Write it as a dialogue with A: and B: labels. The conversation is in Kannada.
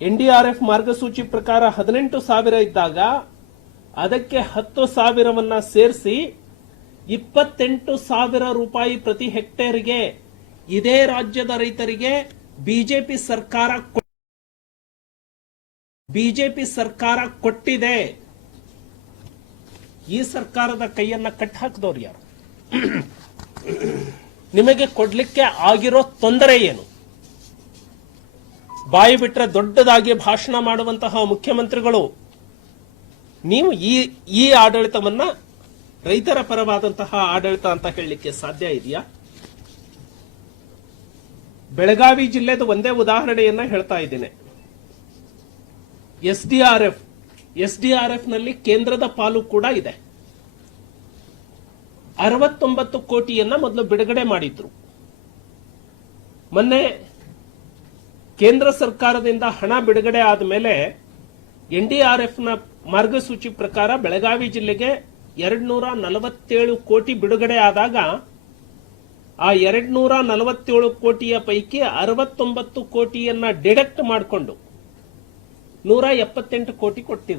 A: ಎನ್ಡಿಆರ್ಎಫ್ ಮಾರ್ಗಸೂಚಿ ಪ್ರಕಾರ ಹದಿನೆಂಟು ಸಾವಿರ ಇದ್ದಾಗ ಅದಕ್ಕೆ ಹತ್ತು ಸಾವಿರವನ್ನ ಸೇರಿಸಿ ಇಪ್ಪತ್ತೆಂಟು ಸಾವಿರ ರೂಪಾಯಿ ಪ್ರತಿ ಹೆಕ್ಟೇರ್ಗೆ ಇದೇ ರಾಜ್ಯದ ರೈತರಿಗೆ ಬಿಜೆಪಿ ಸರ್ಕಾರ ಬಿಜೆಪಿ ಸರ್ಕಾರ ಕೊಟ್ಟಿದೆ. ಈ ಸರ್ಕಾರದ ಕೈಯನ್ನ ಕಟ್ ಹಾಕಿದವ್ರು ಯಾರು? ನಿಮಗೆ ಕೊಡ್ಲಿಕ್ಕೆ ಆಗಿರೋ ತೊಂದರೆ ಏನು? ಬಾಯಿ ಬಿಟ್ರೆ ದೊಡ್ಡದಾಗಿ ಭಾಷಣ ಮಾಡುವಂತಹ ಮುಖ್ಯಮಂತ್ರಿಗಳು, ನೀವು ಈ ಈ ಆಡಳಿತವನ್ನ ರೈತರ ಪರವಾದಂತಹ ಆಡಳಿತ ಅಂತ ಹೇಳಲಿಕ್ಕೆ ಸಾಧ್ಯ ಇದೆಯಾ? ಬೆಳಗಾವಿ ಜಿಲ್ಲೆದು ಒಂದೇ ಉದಾಹರಣೆಯನ್ನ ಹೇಳ್ತಾ ಇದ್ದೇನೆ. S D R F, S D R ಎಫ್ನಲ್ಲಿ ಕೇಂದ್ರದ ಪಾಲು ಕೂಡ ಇದೆ. ಅರವತ್ತೊಂಬತ್ತು ಕೋಟಿಯನ್ನ ಮೊದಲು ಬಿಡುಗಡೆ ಮಾಡಿದ್ರು. ಮೊನ್ನೆ ಕೇಂದ್ರ ಸರ್ಕಾರದಿಂದ ಹಣ ಬಿಡುಗಡೆ ಆದ ಮೇಲೆ ಎನ್ಡಿಆರ್ಎಫ್ನ ಮಾರ್ಗಸೂಚಿ ಪ್ರಕಾರ ಬೆಳಗಾವಿ ಜಿಲ್ಲೆಗೆ ಎರಡ್ ನೂರ ನಲವತ್ತೇಳು ಕೋಟಿ ಬಿಡುಗಡೆ ಆದಾಗ ಆ ಎರಡ್ ನೂರ ನಲವತ್ತೇಳು ಕೋಟಿಯ ಪೈಕಿ ಅರವತ್ತೊಂಬತ್ತು ಕೋಟಿಯನ್ನ ಡಿಡಕ್ಟ್ ಮಾಡಿಕೊಂಡು ನೂರ ಎಪ್ಪತ್ತೆಂಟು ಕೋಟಿ ಕೊಟ್ಟಿದೆ